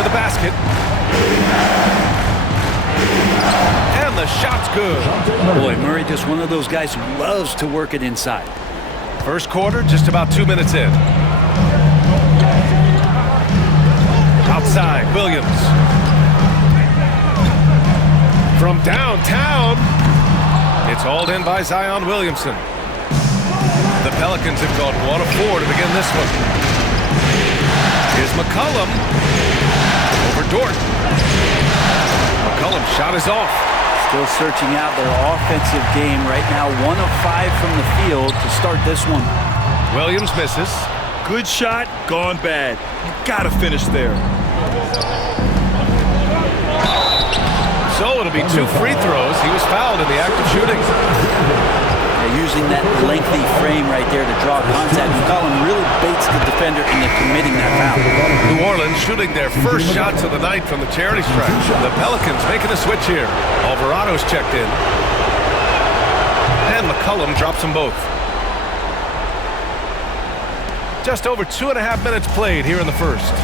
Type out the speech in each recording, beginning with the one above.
to the basket. And the shot's good. Boy, Murray just one of those guys who loves to work it inside. First quarter, just about 2 minutes in. Outside, Williams. From downtown, it's hauled in by Zion Williamson. The Pelicans have gone 1 of 4 to begin this one. Here's McCollum over Dort. McCollum's shot is off. Still searching out their offensive game right now. 1 of 5 from the field to start this one. Williams misses. Good shot, gone bad. You gotta finish there. So it'll be 2 free throws. He was fouled in the act of shooting. Using that lengthy frame right there to draw contact. McCollum really baits the defender into committing that foul. New Orleans shooting their first shots of the night from the charity stripe. The Pelicans making a switch here. Alvarado's checked in. And McCollum drops them both. Just over 2.5 minutes played here in the first.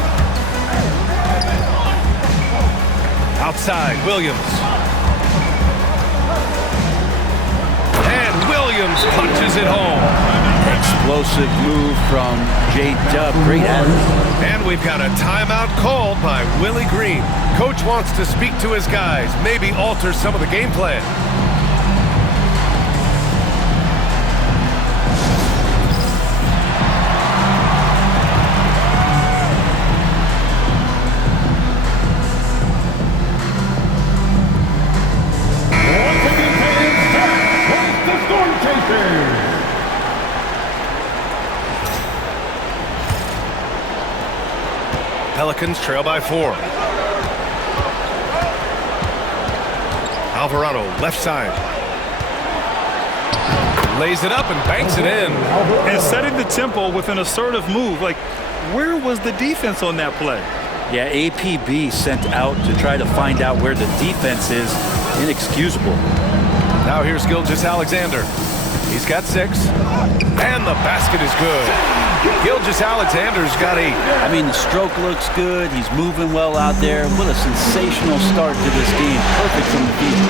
Outside, Williams. And Williams punches it home. Explosive move from J-Dub. Great attitude. And we've got a timeout called by Willie Green. Coach wants to speak to his guys, maybe alter some of the game plan. Pelicans trail by 4. Alvarado, left side. Lays it up and banks it in. And setting the tempo with an assertive move. Like, where was the defense on that play? Yeah, APB sent out to try to find out where the defense is. Inexcusable. Now here's Gilgeous-Alexander. He's got 6. And the basket is good. Gilgeous-Alexander's got 8. I mean, the stroke looks good. He's moving well out there. What a sensational start to this game. Perfect from the field.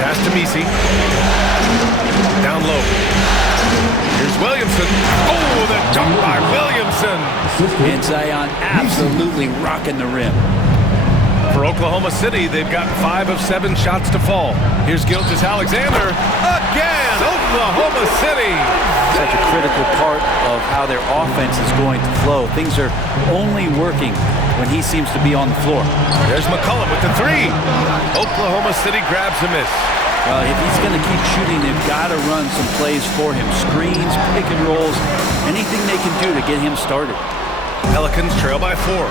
Pass to Messi. Down low. Here's Williamson. Oh, the dunk by Williamson. And Zion absolutely rocking the rim. For Oklahoma City, they've got 5 of 7 shots to fall. Here's Gilgeous-Alexander. Again, Oklahoma City. Such a critical part of how their offense is going to flow. Things are only working when he seems to be on the floor. There's McCollum with the 3. Oklahoma City grabs a miss. If he's going to keep shooting, they've got to run some plays for him. Screens, pick and rolls, anything they can do to get him started. Pelicans trail by 4.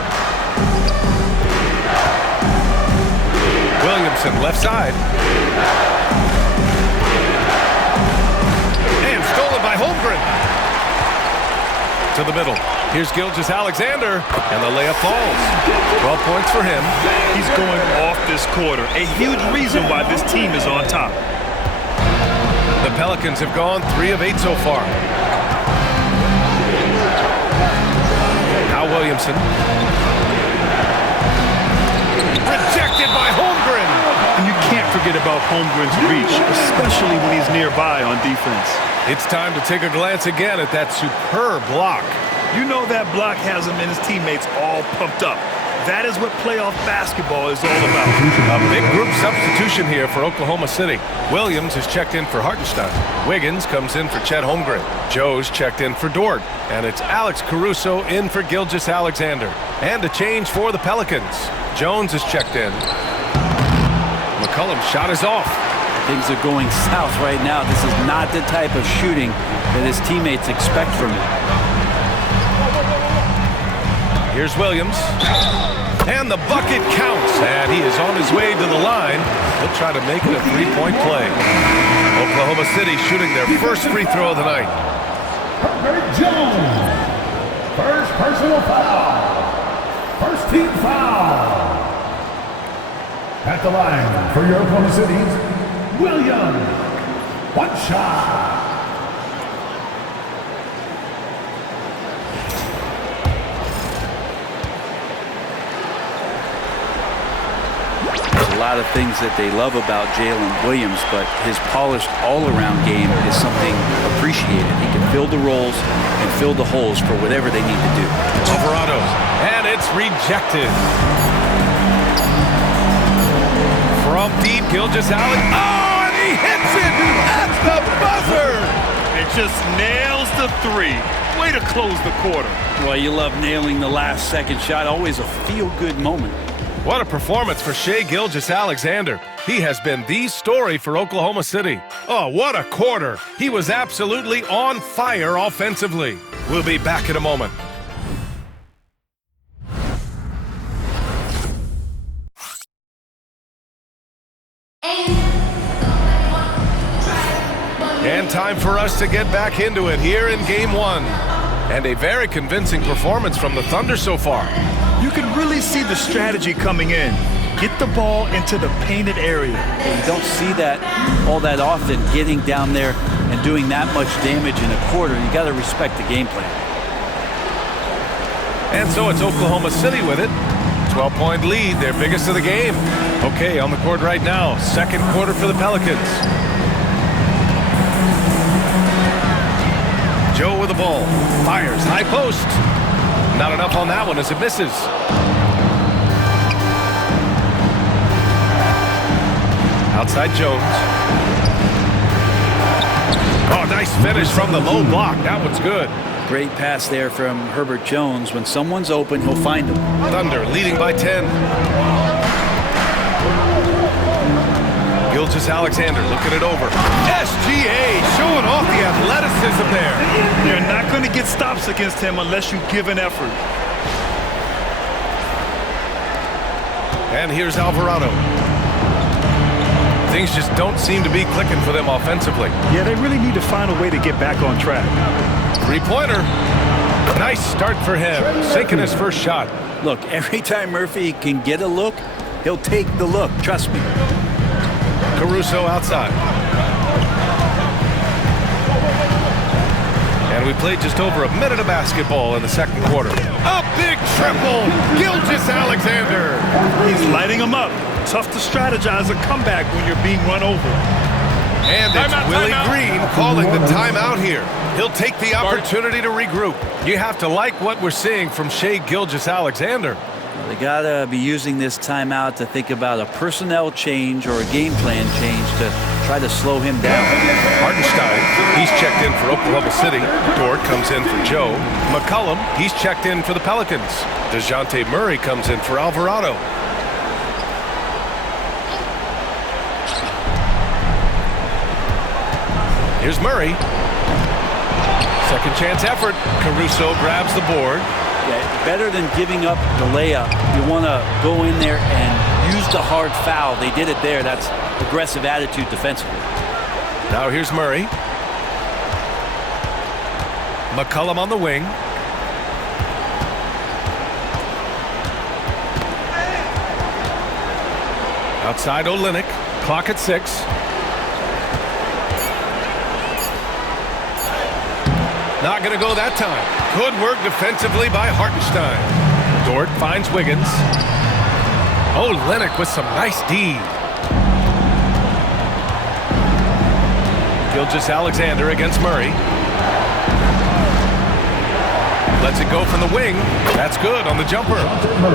Williamson, left side. And stolen by Holmgren. To the middle. Here's Gilgeous-Alexander, and the layup falls. 12 points for him. He's going off this quarter. A huge reason why this team is on top. The Pelicans have gone 3 of 8 so far. Now Williamson. Rejected by Holmgren. And you can't forget about Holmgren's reach, especially when he's nearby on defense. It's time to take a glance again at that superb block. You know that block has him and his teammates all pumped up. That is what playoff basketball is all about. A big group substitution here for Oklahoma City. Williams is checked in for Hartenstein. Wiggins comes in for Chet Holmgren. Joe's checked in for Dort. And it's Alex Caruso in for Gilgeous-Alexander. And a change for the Pelicans. Jones is checked in. McCollum's shot is off. Things are going south right now. This is not the type of shooting that his teammates expect from him. Here's Williams. And the bucket counts. And he is on his way to the line. He'll try to make it a 3-point play. Oklahoma City shooting their first free throw of the night. Jones. First personal foul. First team foul. At the line for your Oklahoma City's Williams. One shot. lot of things that they love about Jalen Williams, but his polished all-around game is something appreciated. He can fill the roles and fill the holes for whatever they need to do. Alvarado, and it's rejected. From deep, Gilgeous-Alexander. Oh, and he hits it at the buzzer! It just nails the three. Way to close the quarter. Well, you love nailing the last second shot. Always a feel-good moment. What a performance for Shai Gilgeous-Alexander. He has been the story for Oklahoma City. Oh, what a quarter. He was absolutely on fire offensively. We'll be back in a moment. And time for us to get back into it here in Game 1. And a very convincing performance from the Thunder so far. You can really see the strategy coming in. Get the ball into the painted area. You don't see that all that often, getting down there and doing that much damage in a quarter. You got to respect the game plan. And so it's Oklahoma City with it. 12-point lead, their biggest of the game. Okay, on the court right now, second quarter for the Pelicans. Joe with the ball, fires, high post. Not enough on that one as it misses. Outside Jones. Oh, nice finish from the low block. That one's good. Great pass there from Herbert Jones. When someone's open, he'll find them. Thunder leading by 10. Gilgeous-Alexander looking it over. SGA showing off the athleticism there. You're not going to get stops against him unless you give an effort. And here's Alvarado. Things just don't seem to be clicking for them offensively. Yeah, they really need to find a way to get back on track. Three-pointer. Nice start for him, sinking his first shot. Look, every time Murphy can get a look, he'll take the look. Trust me. Caruso outside. And we played just over a minute of basketball in the second quarter. A big triple, Gilgeous-Alexander. He's lighting them up. Tough to strategize a comeback when you're being run over. And it's Willie Green calling the timeout here. He'll take the opportunity to regroup. You have to like what we're seeing from Shai Gilgeous-Alexander. They got to be using this timeout to think about a personnel change or a game plan change to try to slow him down. Hartenstein, he's checked in for Oklahoma City. Dort comes in for Joe. McCollum, he's checked in for the Pelicans. DeJounte Murray comes in for Alvarado. Here's Murray. Second chance effort. Caruso grabs the board. Yeah, better than giving up the layup, you want to go in there and use the hard foul. They did it there. That's aggressive attitude defensively. Now here's Murray. McCollum on the wing. Outside Olynyk. Clock at 6. Not going to go that time. Good work defensively by Hartenstein. Dort finds Wiggins. Olynyk with some nice D. Gilgeous-Alexander against Murray. Lets it go from the wing. That's good on the jumper.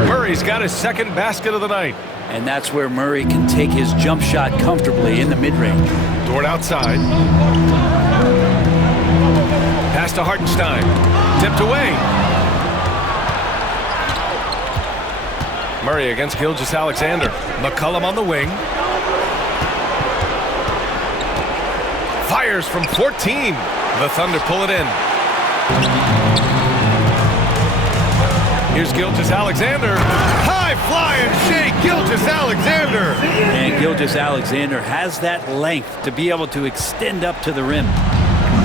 Murray's got his second basket of the night. And that's where Murray can take his jump shot comfortably in the mid-range. Dort outside. Pass to Hartenstein. Tipped away. Murray against Gilgeous-Alexander. McCollum on the wing. Fires from 14. The Thunder pull it in. Here's Gilgeous-Alexander. High flying Shai Gilgeous-Alexander. And Gilgeous-Alexander has that length to be able to extend up to the rim.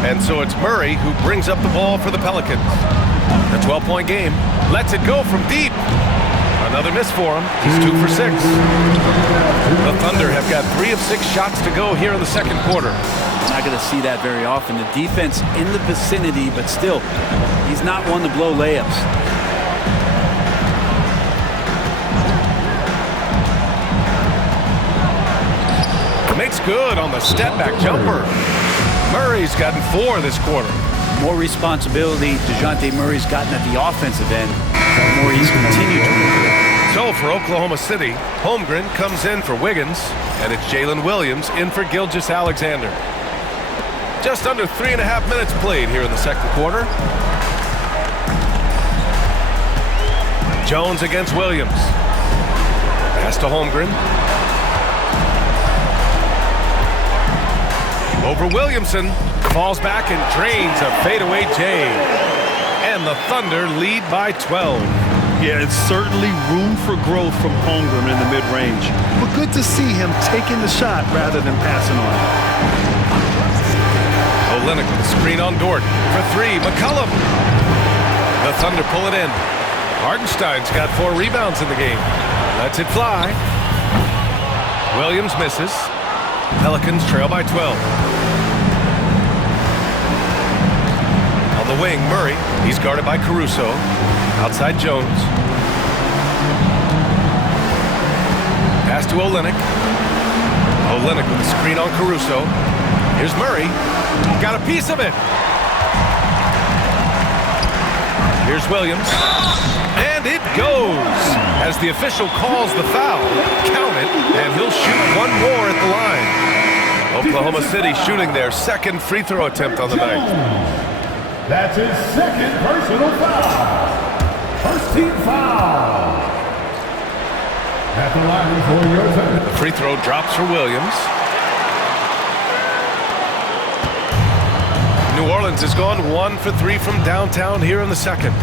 And so it's Murray who brings up the ball for the Pelicans. The 12-point game lets it go from deep. Another miss for him. He's 2 for 6. The Thunder have got 3 of 6 shots to go here in the second quarter. Not going to see that very often. The defense in the vicinity, but still, he's not one to blow layups. makes good on the step-back jumper. Murray's gotten 4 this quarter. More responsibility DeJounte Murray's gotten at the offensive end, the more he's continued to improve. So for Oklahoma City, Holmgren comes in for Wiggins, and it's Jalen Williams in for Gilgeous-Alexander. Just under 3.5 minutes played here in the second quarter. Jones against Williams. Pass to Holmgren. Over Williamson. Falls back and drains a fadeaway J. And the Thunder lead by 12. Yeah, it's certainly room for growth from Holmgren in the mid-range. But good to see him taking the shot rather than passing on it. Olynyk with a screen on Dort. For 3, McCollum. The Thunder pull it in. Hartenstein's got 4 rebounds in the game. Lets it fly. Williams misses. Pelicans trail by 12. On the wing, Murray. He's guarded by Caruso. Outside Jones. Pass to Olynyk. Olynyk with a screen on Caruso. Here's Murray. Got a piece of it. Here's Williams. And it goes. As the official calls the foul. Count it, and he'll shoot one more at the line. Oklahoma City shooting their second free throw attempt on the night. That's his second personal foul. First team foul. At the line for your turn. The free throw drops for Williams. New Orleans has gone 1 for 3 from downtown here in the second.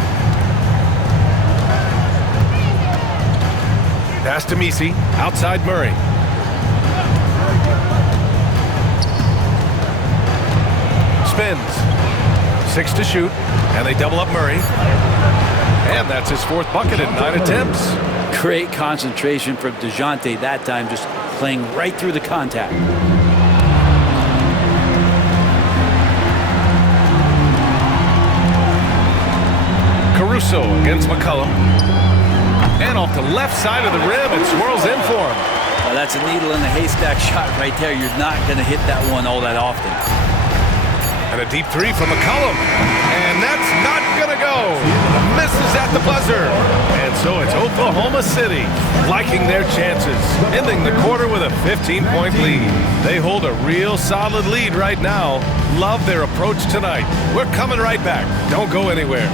Pass to Messi, outside Murray. Spins. 6 to shoot, and they double up Murray. And that's his 4th bucket in 9 attempts. Great concentration from DeJounte that time, just playing right through the contact. Caruso against McCollum. And off the left side of the rim, it swirls in for him. Well, that's a needle in the haystack shot right there. You're not going to hit that one all that often. And a deep 3 from McCollum. And that's not going to go. Misses at the buzzer. And so it's Oklahoma City liking their chances, ending the quarter with a 15-point lead. They hold a real solid lead right now. Love their approach tonight. We're coming right back. Don't go anywhere.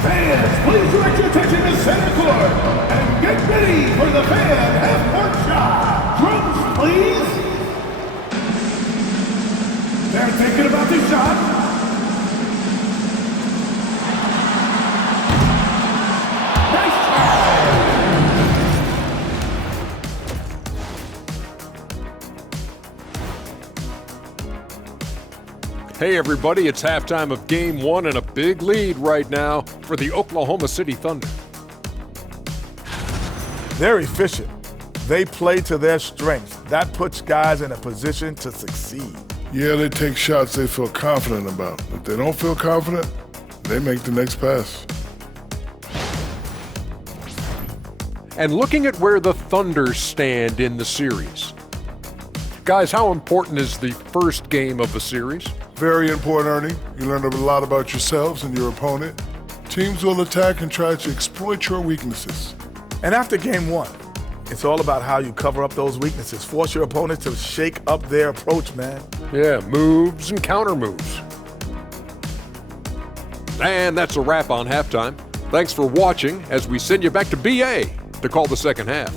Fans, please direct your attention to center court and get ready for the fan half-court shot. Drums, please. They're thinking about the shot. Nice try. Hey everybody, it's halftime of Game 1 and a big lead right now for the Oklahoma City Thunder. They're efficient. They play to their strengths. That puts guys in a position to succeed. Yeah, they take shots they feel confident about. If they don't feel confident, they make the next pass. And looking at where the Thunder stand in the series. Guys, how important is the first game of the series? Very important, Ernie. You learn a lot about yourselves and your opponent. Teams will attack and try to exploit your weaknesses. And after game 1, it's all about how you cover up those weaknesses. Force your opponent to shake up their approach, man. Yeah, moves and counter moves. And that's a wrap on halftime. Thanks for watching as we send you back to BA to call the second half.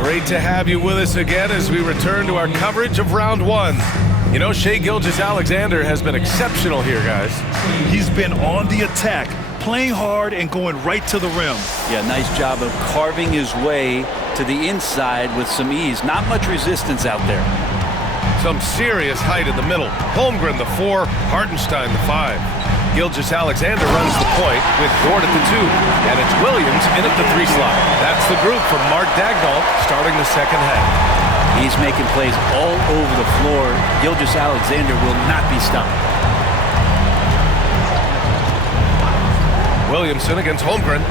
Great to have you with us again as we return to our coverage of round 1. You know, Shai Gilgeous-Alexander has been exceptional here, guys. He's been on the attack, playing hard and going right to the rim. Yeah, nice job of carving his way to the inside with some ease. Not much resistance out there. Some serious height in the middle. Holmgren, the 4, Hartenstein, the 5. Gilgeous Alexander runs the point with Dort at the 2, and it's Williams in at the 3 slot. That's the group from Mark Daigneault starting the second half. He's making plays all over the floor. Gilgeous Alexander will not be stopped. Williamson against Holmgren.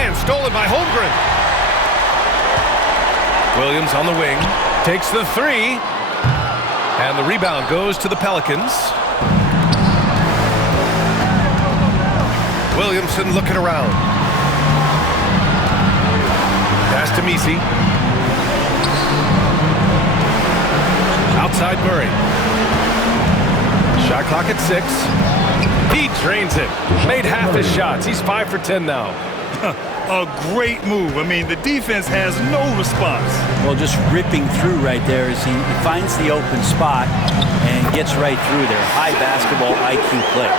And stolen by Holmgren. Williams on the wing. Takes the 3. And the rebound goes to the Pelicans. Williamson looking around. Pass to Messi. Outside Murray. Shot clock at 6. He drains it. Made half his shots. He's 5 for 10 now. A great move. I mean, the defense has no response. Well, just ripping through right there as he finds the open spot and gets right through there. High basketball IQ play.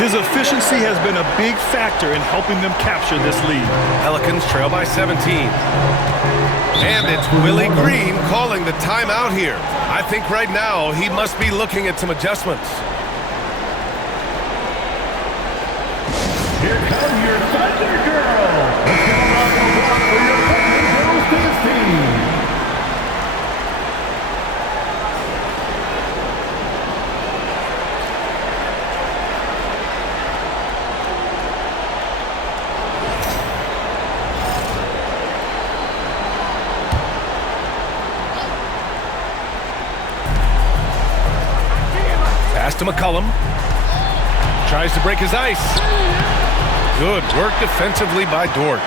His efficiency has been a big factor in helping them capture this lead. Pelicans trail by 17. And it's Willie Green calling the timeout here. I think right now he must be looking at some adjustments. Here come your Thunder Girls. Let's give a round of applause for your Thunder Girls dance team. Pass to McCollum. Tries to break his ice. Good work defensively by Dort.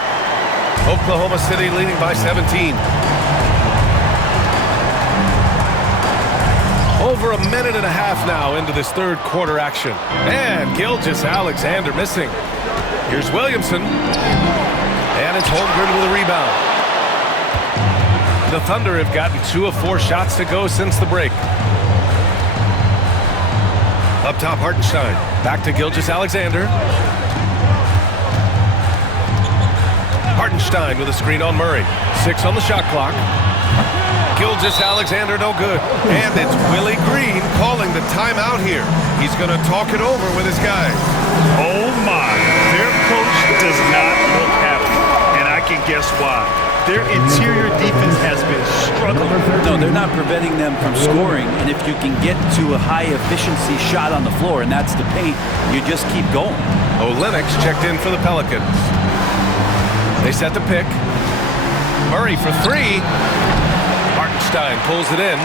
Oklahoma City leading by 17. Over a minute and a half now into this third quarter action. And Gilgeous Alexander missing. Here's Williamson. And it's Holmgren with a rebound. The Thunder have gotten 2 of 4 shots to go since the break. Up top, Hartenstein. Back to Gilgeous Alexander. Hartenstein with a screen on Murray. 6 on the shot clock. Gilgeous Alexander no good. And it's Willie Green calling the timeout here. He's going to talk it over with his guys. Oh my, their coach does not look happy, and I can guess why. Their interior defense has been struggling. No, they're not preventing them from scoring, and if you can get to a high-efficiency shot on the floor, and that's the paint, you just keep going. Olynyk checked in for the Pelicans. They set the pick. Murray for 3. Hartenstein pulls it in.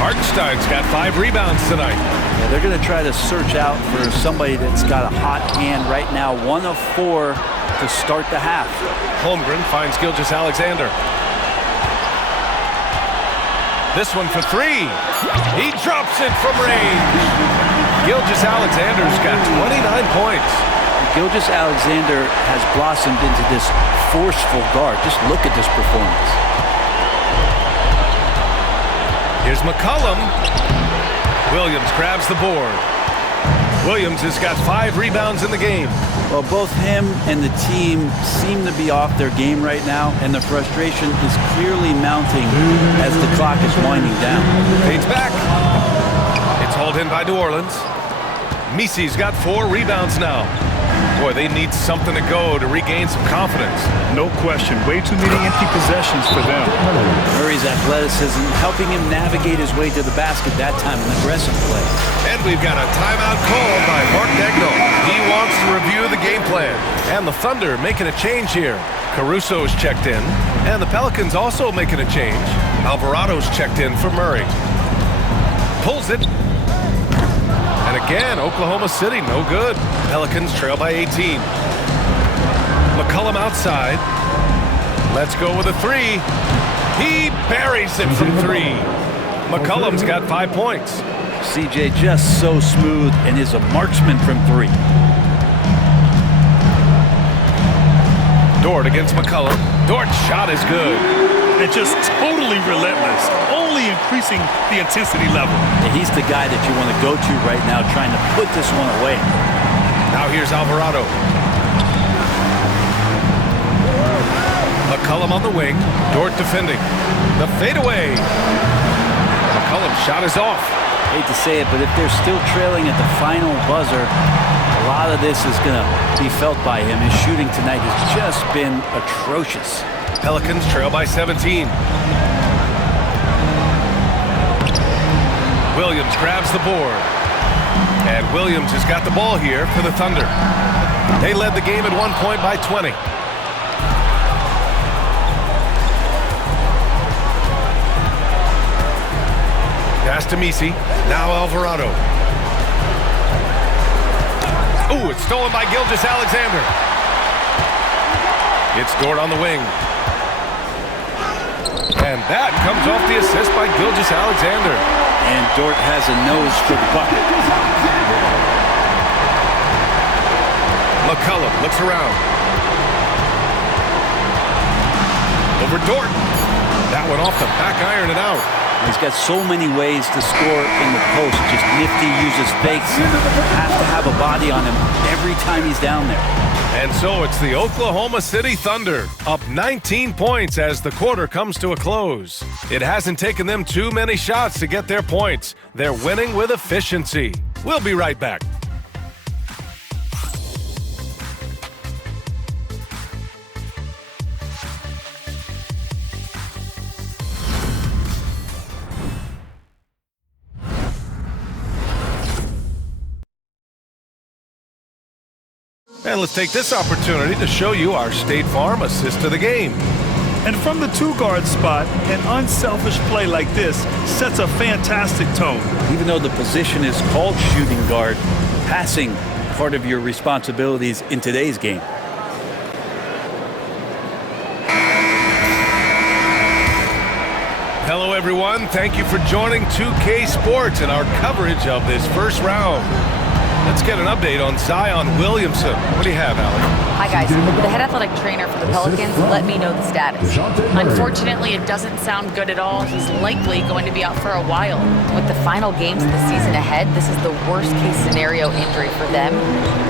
Hartenstein's got 5 rebounds tonight. Yeah, they're going to try to search out for somebody that's got a hot hand right now. 1 of 4 to start the half. Holmgren finds Gilgeous Alexander. This one for 3. He drops it from range. Gilgeous Alexander's got 29 points. Gilgeous Alexander has blossomed into this forceful guard. Just look at this performance. Here's McCollum. Williams grabs the board. Williams has got 5 rebounds in the game. Well, both him and the team seem to be off their game right now, and the frustration is clearly mounting as the clock is winding down. Fades back. It's hauled in by New Orleans. Messi's got 4 rebounds now. Boy, they need something to go to regain some confidence. No question. Way too many empty possessions for them. Murray's athleticism helping him navigate his way to the basket that time in aggressive play. And we've got a timeout called by Mark Daigneault. He wants to review the game plan. And the Thunder making a change here. Caruso's checked in. And the Pelicans also making a change. Alvarado's checked in for Murray. Pulls it. And again, Oklahoma City, no good. Pelicans trail by 18. McCollum outside. Let's go with a 3. He buries it from 3. McCollum's got 5 points. CJ just so smooth and is a marksman from 3. Dort against McCollum. Dort's shot is good. And just totally relentless, only increasing the intensity level. And he's the guy that you want to go to right now trying to put this one away. Now here's Alvarado. McCollum on the wing. Dort defending. The fadeaway. McCollum's shot is off. Hate to say it, but if they're still trailing at the final buzzer, a lot of this is going to be felt by him. His shooting tonight has just been atrocious. Pelicans trail by 17. Williams grabs the board. And Williams has got the ball here for the Thunder. They led the game at 1 point by 20. Pass to Misi. Now Alvarado. Ooh, it's stolen by Gilgeous-Alexander. It's Dort on the wing. And that comes off the assist by Gilgeous-Alexander. And Dort has a nose for the bucket. McCollum looks around. Over Dort. That one off the back iron and out. He's got so many ways to score in the post. Just nifty, uses fakes. Have to have a body on him every time he's down there. And so it's the Oklahoma City Thunder, up 19 points as the quarter comes to a close. It hasn't taken them too many shots to get their points. They're winning with efficiency. We'll be right back. And let's take this opportunity to show you our State Farm assist to the game. And from the two-guard spot, an unselfish play like this sets a fantastic tone. Even though the position is called shooting guard, passing part of your responsibilities in today's game. Hello, everyone. Thank you for joining 2K Sports and our coverage of this first round. Let's get an update on Zion Williamson. What do you have, Alex? Hi, guys. The head athletic trainer for the Pelicans let me know the status. Unfortunately, it doesn't sound good at all. He's likely going to be out for a while. With the final games of the season ahead, this is the worst-case scenario injury for them.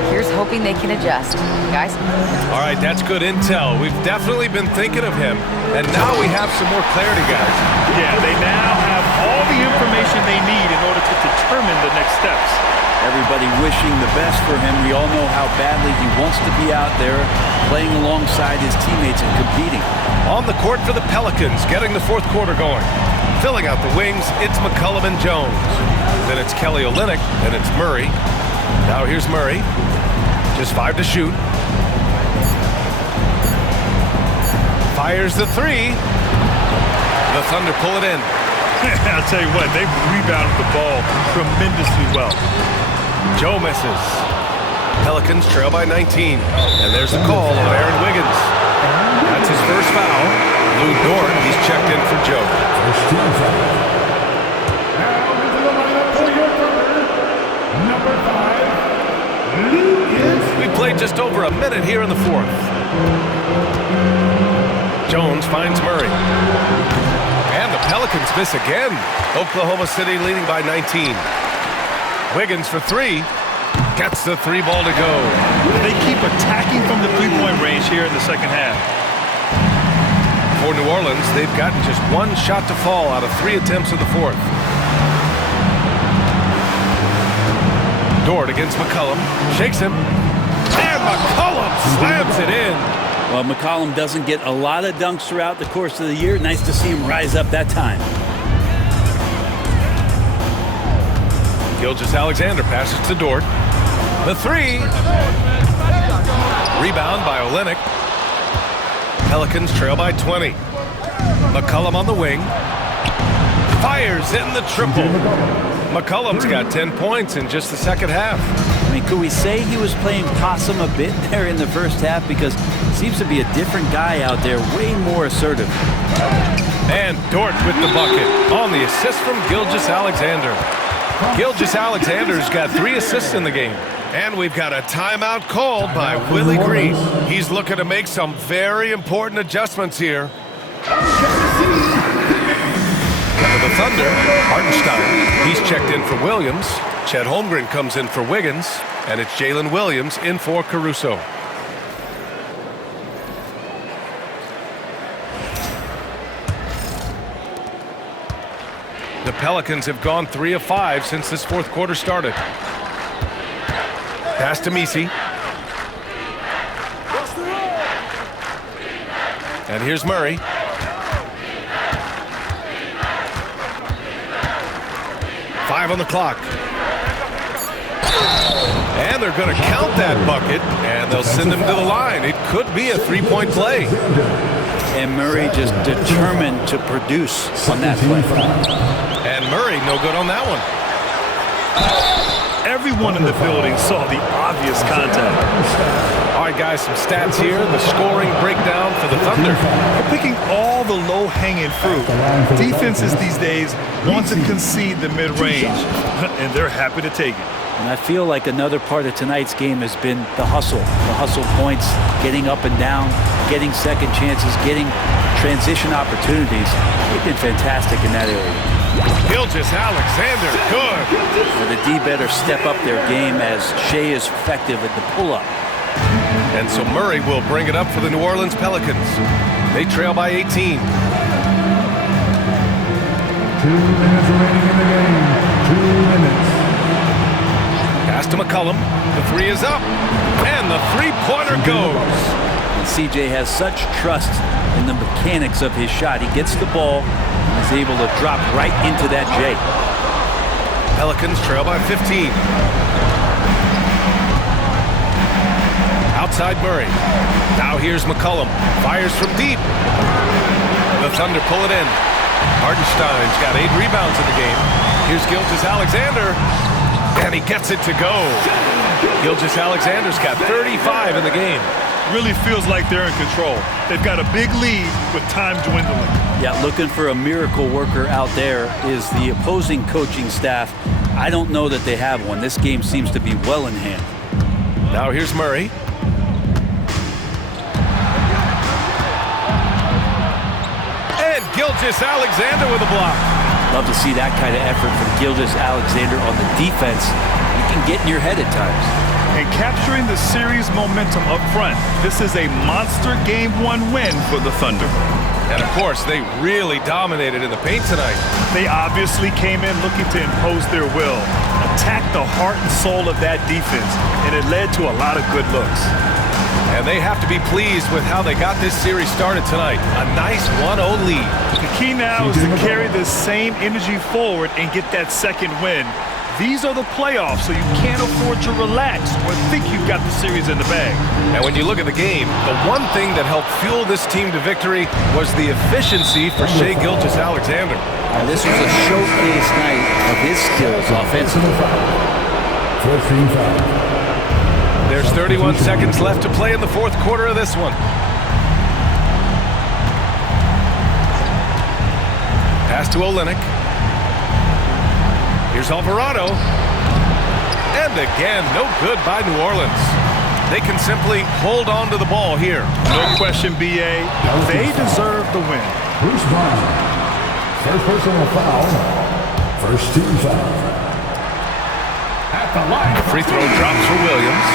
Here's hoping they can adjust. Guys? All right, that's good intel. We've definitely been thinking of him, and now we have some more clarity, guys. Yeah, they now have all the information they need in order to determine the next steps. Everybody wishing the best for him. We all know how badly he wants to be out there playing alongside his teammates and competing. On the court for the Pelicans, getting the fourth quarter going. Filling out the wings, it's McCollum and Jones. Then it's Kelly Olynyk, and it's Murray. Now here's Murray. Just 5 to shoot. Fires the three. The Thunder pull it in. I'll tell you what, they've rebounded the ball tremendously well. Joe misses. Pelicans trail by 19. And there's the call of Aaron Wiggins. That's his first foul. Lou Dort, he's checked in for Joe. Now into the lineup for your Thunder, number 5, Lucas. We played just over a minute here in the fourth. Jones finds Murray. And the Pelicans miss again. Oklahoma City leading by 19. Wiggins for three. Gets the three ball to go. They keep attacking from the three-point range here in the second half. For New Orleans, they've gotten just one shot to fall out of 3 attempts in the fourth. Dort against McCollum. Shakes him. And McCollum slams it in. Well, McCollum doesn't get a lot of dunks throughout the course of the year. Nice to see him rise up that time. Gilgeous-Alexander passes to Dort. The three. Rebound by Olynyk. Pelicans trail by 20. McCollum on the wing. Fires in the triple. McCollum's got 10 points in just the second half. I mean, could we say he was playing possum a bit there in the first half? Because he seems to be a different guy out there, way more assertive. And Dort with the bucket on the assist from Gilgeous-Alexander. Gilgeous-Alexander's got 3 assists in the game. And we've got a timeout called by Willie Green. He's looking to make some very important adjustments here. For the Thunder, Hartenstein, he's checked in for Williams. Chet Holmgren comes in for Wiggins. And it's Jalen Williams in for Caruso. The Pelicans have gone 3 of 5 since this fourth quarter started. Pass to Messi. And here's Murray. Five on the clock. And they're going to count that bucket, and they'll send him to the line. It could be a three-point play. And Murray just determined to produce on that play. And Murray, no good on that one. Everyone in the building saw the obvious contact. All right, guys, some stats here. The scoring breakdown for the Thunder. They're picking all the low-hanging fruit. Defenses these days want to concede the mid-range, and they're happy to take it. And I feel like another part of tonight's game has been the hustle points, getting up and down, getting second chances, getting transition opportunities. They've been fantastic in that area. Gilgeous-Alexander, good. And the D better step up their game as Shea is effective at the pull-up. And so Murray will bring it up for the New Orleans Pelicans. They trail by 18. 2 minutes remaining in the game. 2 minutes. Pass to McCollum. The three is up. And the three-pointer goes. And CJ has such trust in the mechanics of his shot. He gets the ball and is able to drop right into that J. Pelicans trail by 15. Outside Murray. Now here's McCollum. Fires from deep. The Thunder pull it in. Hartenstein's got 8 rebounds in the game. Here's Gilgeous-Alexander. And he gets it to go. Gilgeous-Alexander's got 35 in the game. Really feels like they're in control. They've got a big lead with time dwindling. Yeah, looking for a miracle worker out there is the opposing coaching staff. I don't know that they have one. This game seems to be well in hand. Now here's Murray. And Gilgeous-Alexander with a block. Love to see that kind of effort from Gilgeous-Alexander on the defense. You can get in your head at times. And capturing the series momentum up front. This is a monster Game 1 win for the Thunder. And of course, they really dominated in the paint tonight. They obviously came in looking to impose their will, attack the heart and soul of that defense, and it led to a lot of good looks. And they have to be pleased with how they got this series started tonight. A nice 1-0 lead. The key now is to carry this same energy forward and get that second win. These are the playoffs, so you can't afford to relax or think you've got the series in the bag. And when you look at the game, the one thing that helped fuel this team to victory was the efficiency for Shai Gilgeous-Alexander. This was a showcase night of his skills offensively. There's 31 seconds left to play in the fourth quarter of this one. Pass to Olynyk. Here's Alvarado. And again, no good by New Orleans. They can simply hold on to the ball here. No question, B.A. They deserve the win. Bruce Brown. First personal foul. First team foul. At the line. Free throw drops for Williams.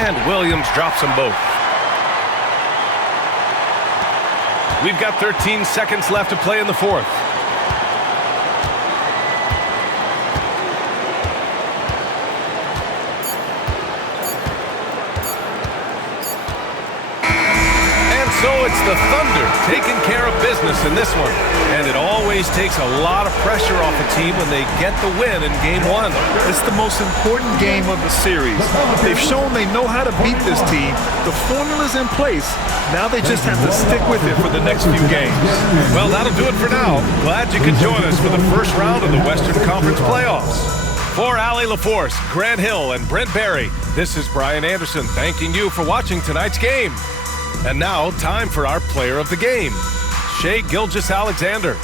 And Williams drops them both. We've got 13 seconds left to play in the fourth. And so it's the Thunder taking care of business in this one. And it always takes a lot of pressure off a team when they get the win in Game 1. It's the most important game of the series. They've shown they know how to beat this team. The formula's in place. Now they just have to stick with it for the next few games. Well, that'll do it for now. Glad you could join us for the first round of the Western Conference playoffs. For Allie LaForce, Grant Hill, and Brent Barry, this is Brian Anderson thanking you for watching tonight's game. And now, time for our player of the game, Shai Gilgeous-Alexander.